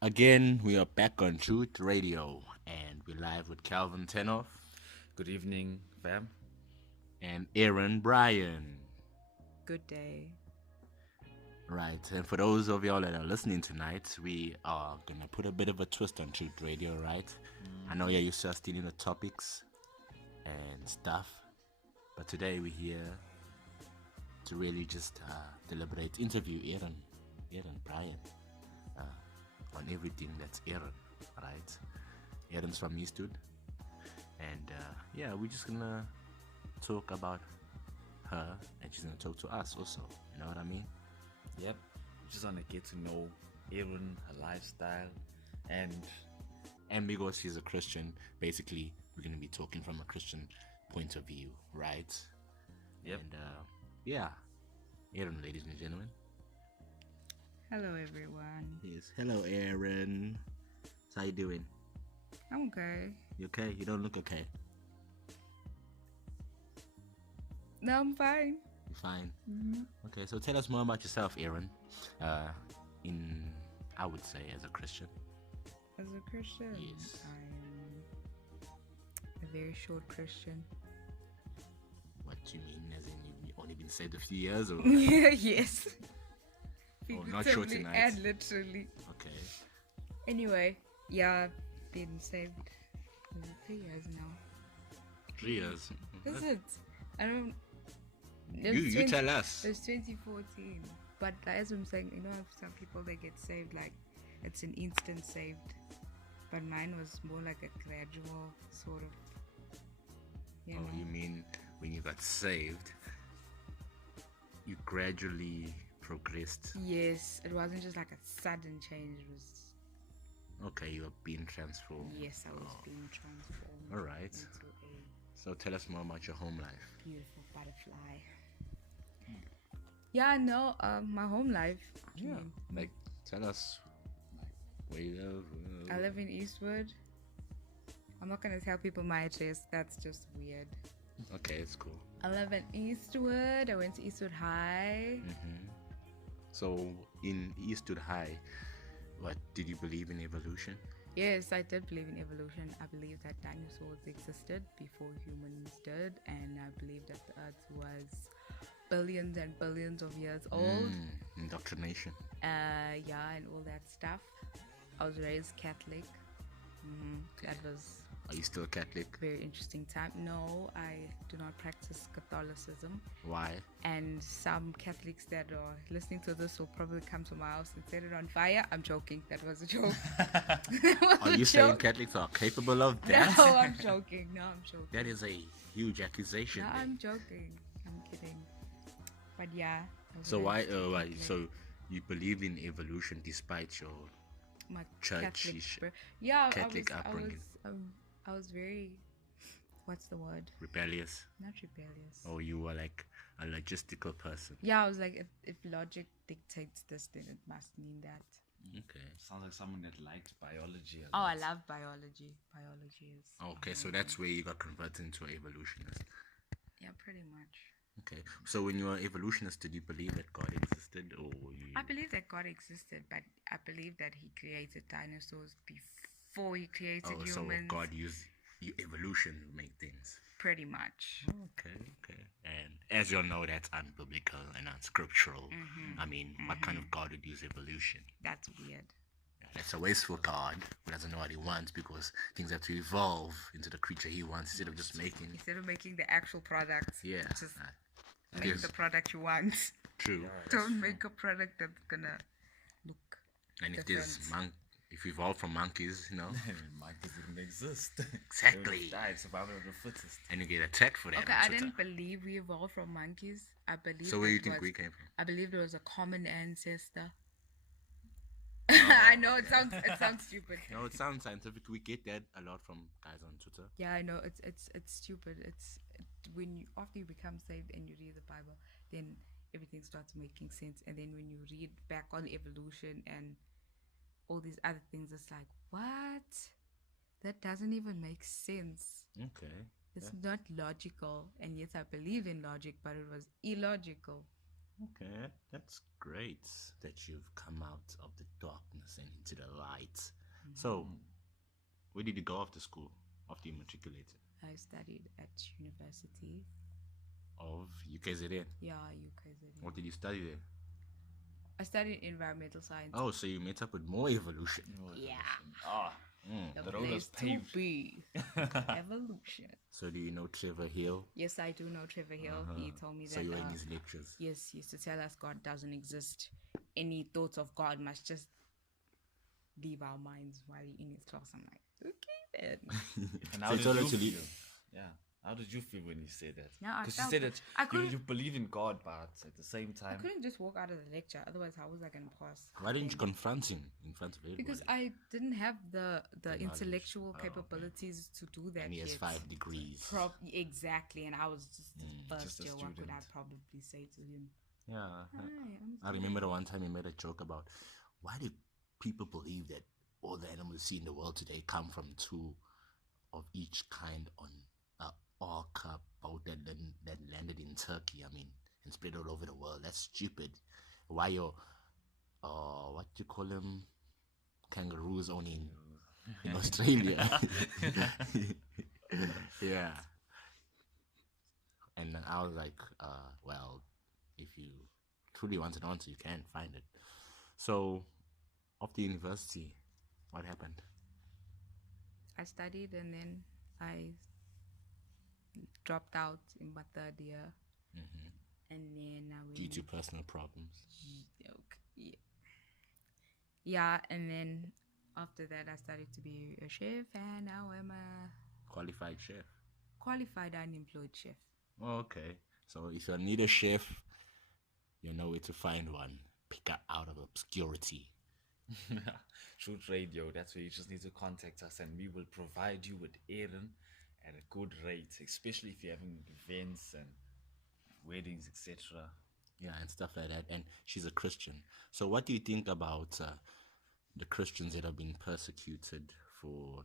Again, we are back on Truth Radio, and we're live with Calvin Tenoff Good evening, fam. and Erin Brien. Good day. Right, and for those of y'all that are listening tonight, we are gonna put a bit of a twist on Truth Radio, right? I know you're used to us dealing with topics and stuff, but today we're here to really just deliberate, interview Erin Brien, on everything that's Erin, right? Erin's from Eastwood, and yeah, we're just gonna talk about her, and she's gonna talk to us also. You know what I mean? Yep. Just want to get to know Erin, her lifestyle, and And because she's a Christian, basically, we're gonna be talking from a Christian point of view, right? yep. And yeah, Erin, ladies and gentlemen. Hello, everyone. Yes. Hello, Erin. How you doing? I'm okay. You okay? You don't look okay. No, I'm fine. You fine? Mm-hmm. Okay. So tell us more about yourself, Erin. In I would say as a Christian. As a Christian, Yes. I am a very short Christian. What do you mean? As in you've only been saved a few years, or Yes. Oh, not short Figuratively tonight. and literally. okay? Anyway, yeah, I've been saved for 3 years now. 3 years. Is it? I don't. You tell us. It's 2014. But as I'm saying, some people they get saved like it's an instant saved. But mine was more like a gradual sort of. Oh, you mean when you got saved, you gradually progressed. Yes, it wasn't just like a sudden change. It was Okay, you were being transformed. yes, I was being transformed All right. into a So tell us more about your home life. beautiful butterfly. Yeah, no, my home life. I mean, Like, tell us where you live. I live in Eastwood. I'm not gonna tell people my address. That's just weird. Okay, it's cool. I live in Eastwood. I went to Eastwood High. So in Eastwood High, what did you believe in evolution? Yes, I did believe in evolution. I believe that dinosaurs existed before humans did, and I believe that the Earth was billions and billions of years old. Indoctrination. Yeah, and all that stuff. I was raised Catholic. That was Are you still Catholic? a very interesting time. No, I do not practice Catholicism. Why? And some Catholics that are listening to this will probably come to my house and set it on fire. I'm joking. That was a joke. Are you saying Catholics are capable of that? No, I'm joking. No, I'm joking. That is a huge accusation. No, there. I'm joking. I'm kidding. But yeah. I was So why? raised Why? Catholic. So you believe in evolution despite your My church-ish yeah, Catholic upbringing. I was very, what's the word? rebellious, Not rebellious. or you were like a logistical person? Yeah, I was like, if logic dictates this, then it must mean that. Okay. Sounds like someone that liked biology. Oh, I love biology. Biology is. Okay, so that's where you got converted into an evolutionist. Yeah, pretty much. Okay, so when you were evolutionist, did you believe that God existed, or you? I believe that God existed, but I believe that He created dinosaurs before He created Oh, so humans. God used evolution to make things. Pretty much. Okay, okay. And as you all know, that's unbiblical and unscriptural. I mean, what kind of God would use evolution? That's weird. That's a wasteful God who doesn't know what he wants because things have to evolve into the creature he wants instead of just making. Instead of making the actual product, Yeah. just It make is the product you want. true. Don't make a product that's gonna look. And if there's if we evolve from monkeys, Monkeys didn't exist. Exactly. They would've died, survival of the fittest. and you get attacked for that Okay, on I Twitter. didn't believe we evolved from monkeys. I believe. So where do you it think was- we came from? I believe there was a common ancestor. I know it sounds stupid. No, it sounds scientific. We get that a lot from guys on Twitter. Yeah, I know it's stupid. When you after you become saved and you read the Bible, then everything starts making sense. And then when you read back on evolution and all these other things, it's like what? That doesn't even make sense. Okay. It's not logical, and yet I believe in logic, but it was illogical. Okay, that's great that you've come out of the darkness and into the light. So, where did you go after school? After you matriculated? I studied at university. Of UKZN. Yeah, UKZN. What did you study there? I studied environmental science. Oh, so you met up with more evolution. Yeah. Ah, The the road place was to paved. be. Evolution. So do you know Trevor Hill? Yes, I do know Trevor Hill. He told me So that. you were in his lectures. Yes, he used to tell us God doesn't exist. Any thoughts of God must just leave our minds while you're in his class. I'm like, okay then. And So how he did told you us to feel? leave. Yeah. How did you feel when he said that? No, I Because you felt said that- that I you, couldn't- you believe in God, but at the same I time, couldn't just walk out of the lecture. Otherwise, how was I going to pass? Why didn't you confront him in front of everybody? Because I didn't have the knowledge. intellectual Oh, okay. capabilities to do that. And he has yet. 5 degrees. Exactly, and I was just the first just a year. What could I student. probably say to him? Yeah. Hi, I remember the one time he made a joke about why do people believe that all the animals we see in the world today come from 2 of each kind on a orca boat that landed in Turkey, I mean, and spread all over the world. That's stupid. Why your what you call them, kangaroos only in Australia? Yeah. And then I was like, well, if you truly want an answer, you can find it. So, after university, what happened? I studied and then I dropped out in my 3rd year, and then I went. Due to personal problems. Okay, yeah, and then after that I started to be a chef, and now I'm a Qualified chef. qualified unemployed chef. Oh, okay. So if you need a chef, you know where to find one. Pick her out of obscurity. Shoot Radio, that's where you just need to contact us and we will provide you with Erin at a good rate, especially if you're having events and weddings, etc. Yeah, and stuff like that. And she's a Christian. So what do you think about the Christians that are being persecuted for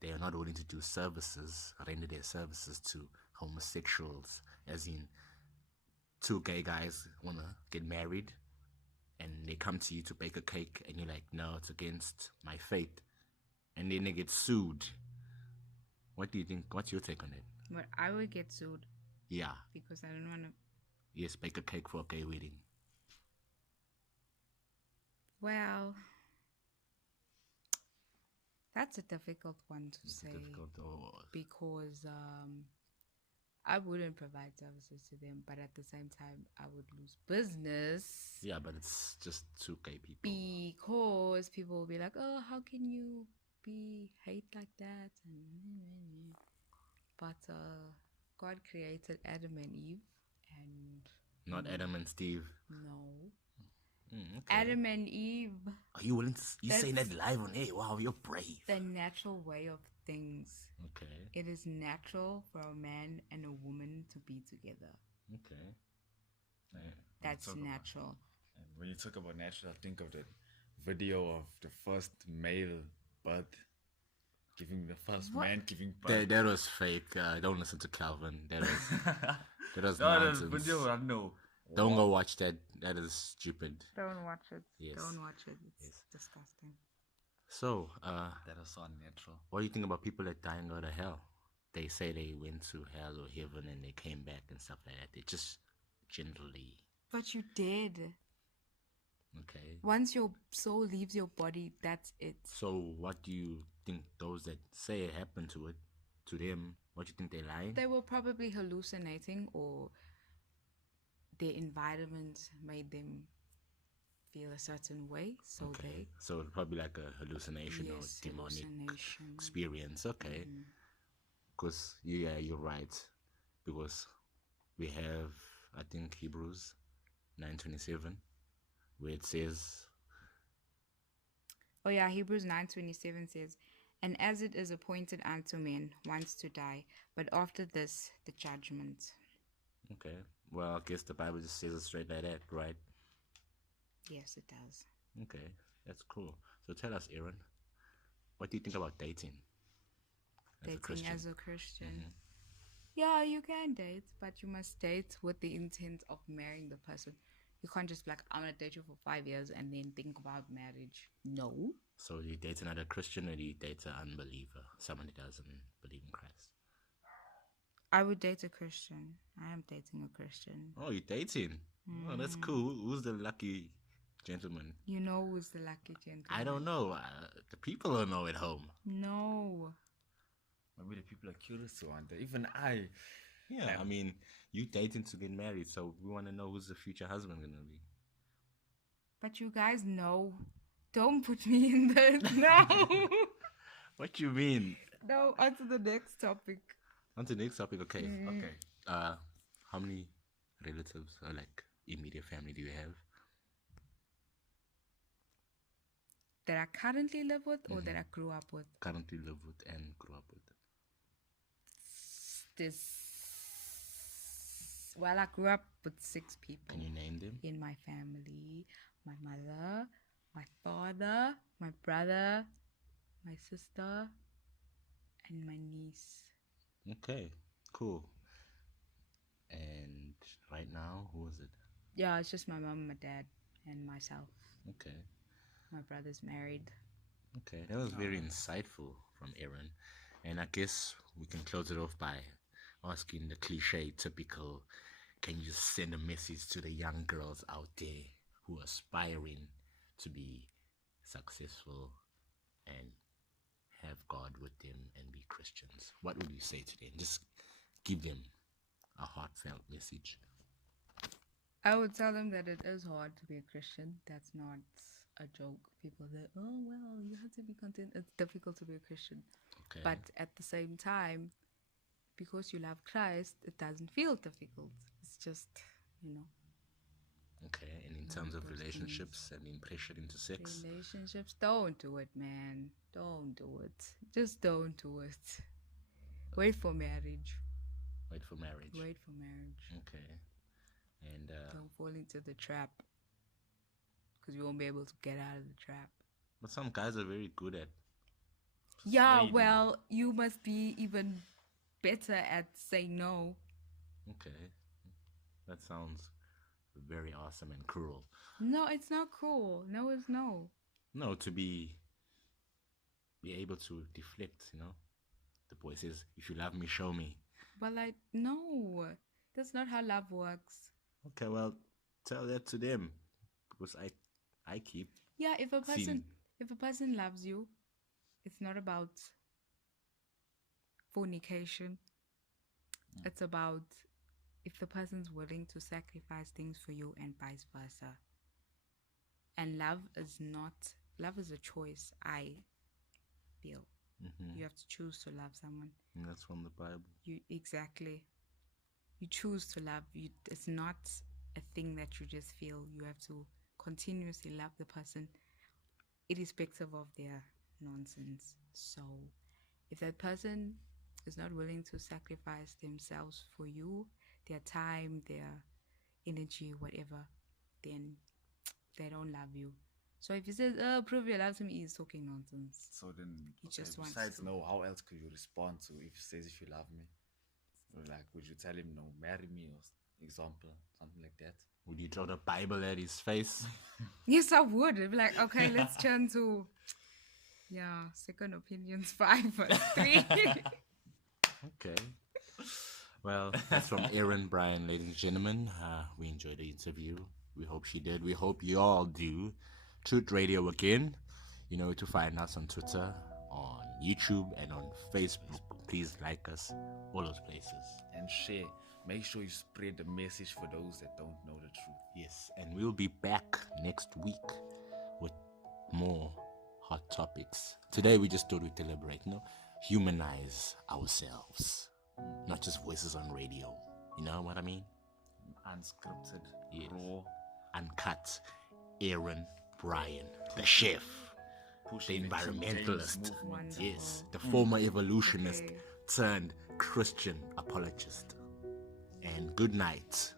they are not willing to do services, render their services to homosexuals, as in 2 gay guys want to get married and they come to you to bake a cake and you're like, no, it's against my faith. And then they get sued. What do you think? What's your take on it? But I would get sued Yeah. because I don't want to. Yes, bake a cake for a gay wedding. Well, that's a difficult one to say Difficult. Oh, because I wouldn't provide services to them, but at the same time, I would lose business yeah, but it's just 2 gay people. because people will be like, "Oh, how can you be hate like that?" But God created Adam and Eve, and Not Adam and Steve. no, Okay. Adam and Eve, Are you willing to... You saying that That's- live on air? Wow, you're brave. the natural way of things. Okay. It is natural for a man and a woman to be together. Okay. That's talk about- natural. And when you talk about natural, I think of the video of the first male birth, giving the first What? man giving birth. That was fake. Don't listen to Calvin. That was No, nonsense. that video, I know. Don't go watch that. That is stupid. Don't watch it. Yes. Don't watch it. It's Yes. disgusting. So, That is so unnatural. what do you think about people that die and go to hell? They say they went to hell or heaven and they came back and stuff like that. They just generally... But you did. Okay. Once your soul leaves your body, that's it. So, what do you think those that say it happened to them, what do you think they're lying? They were probably hallucinating, or their environment made them feel a certain way. So Okay. So, probably like a hallucination or Yes, demonic hallucination. experience. Okay. Because, yeah, you're right. Because we have, I think, Hebrews 9:27, where it says, Oh yeah, Hebrews 9:27 says, "And as it is appointed unto men once to die, but after this the judgment." okay, well, I guess the Bible just says it straight like that, right? Yes, it does. Okay, that's cool. So tell us, Erin, what do you think about dating as a Dating Christian? as a Christian. Yeah, you can date, but you must date with the intent of marrying the person. You can't just be like, I'm gonna date you for 5 years and then think about marriage. No. So you date another Christian or you date an unbeliever, someone who doesn't believe in Christ? I would date a Christian. I am dating a Christian. Oh, you're dating. Oh, that's cool. Who's the lucky gentleman? You know who's the lucky gentleman? I don't know. The people don't know at home. No. Maybe the people are curious to wonder. Even I. Yeah, I mean, you dating to get married, so we want to know who's the future husband gonna be. But you guys know. Don't put me in this. No. What you mean? No, on to the next topic. On to the next topic. Okay. Okay. How many relatives or like immediate family do you have? That I currently live with or that I grew up with? Currently live with and grew up with? Well, I grew up with 6 people. Can you name them? In my family: my mother, my father, my brother, my sister, and my niece. Okay, cool. And right now, who is it? Yeah, it's just my mom, my dad, and myself. Okay. My brother's married. Okay, that was very insightful from Erin. And I guess we can close it off by asking the cliche, typical, can you send a message to the young girls out there who are aspiring to be successful and have God with them and be Christians? What would you say to them? Just give them a heartfelt message. I would tell them that it is hard to be a Christian. That's not a joke. People say, oh, well, you have to be content. It's difficult to be a Christian. Okay. But at the same time, because you love Christ, it doesn't feel difficult. It's just, you know. Okay, and in terms of relationships and being pressured into sex? Relationships, don't do it, man. Don't do it. Just don't do it. Wait for marriage. Wait for marriage. Wait for marriage. Okay. And don't fall into the trap, because you won't be able to get out of the trap. But some guys are very good at. Yeah, well, you must be even better at saying no. Okay. That sounds very awesome and cruel. No, it's not cruel. No is no. No, to be able to deflect, you know. The boy says, if you love me, show me. But like, no. That's not how love works. Okay, well, tell that to them. Because I keep. Yeah, if a person loves you, it's not about fornication. It's about if the person's willing to sacrifice things for you and vice versa. And love is a choice, I feel. Mm-hmm. You have to choose to love someone. And that's from the Bible. Exactly. You choose to love. It's not a thing that you just feel. You have to continuously love the person irrespective of their nonsense. So if that person is not willing to sacrifice themselves for you, their time, their energy, whatever, then they don't love you. So if he says, prove your love to me, he's talking nonsense. So then, he just wants besides to. no, how else could you respond to if he says if you love me? Or like, would you tell him no, marry me, or example, something like that? Would you throw the Bible at his face? Yes, I would. I'd be like, okay, let's turn to, Second Opinions 5 verse 3. Okay. Well, that's from Erin Brien, ladies and gentlemen. We enjoyed the interview. We hope she did. We hope you all do. Truth Radio again. You know where to find us on Twitter, on YouTube, and on Facebook. Please like us, all those places. And share. Make sure you spread the message for those that don't know the truth. Yes, and we'll be back next week with more hot topics. Today we just thought we'd deliberate, humanize ourselves. Not just voices on radio. You know what I mean? Unscripted, yes. Raw, uncut. Erin Brien, the chef, the environmentalist, yes, the former evolutionist turned Christian apologist. And good night.